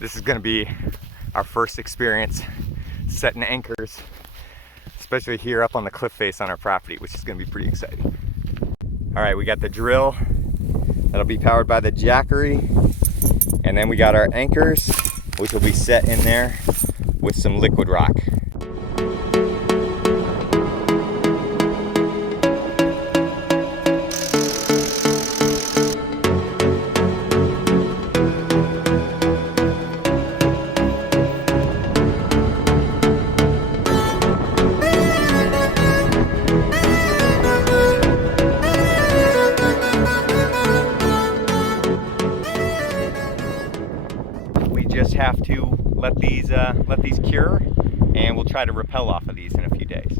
This is gonna be our first experience setting anchors, especially here up on the cliff face on our property, which is gonna be pretty exciting. All right, we got the drill that'll be powered by the jackery, and then we got our anchors, which will be set in there with some liquid rock. Just have to let these cure, and we'll try to rappel off of these in a few days.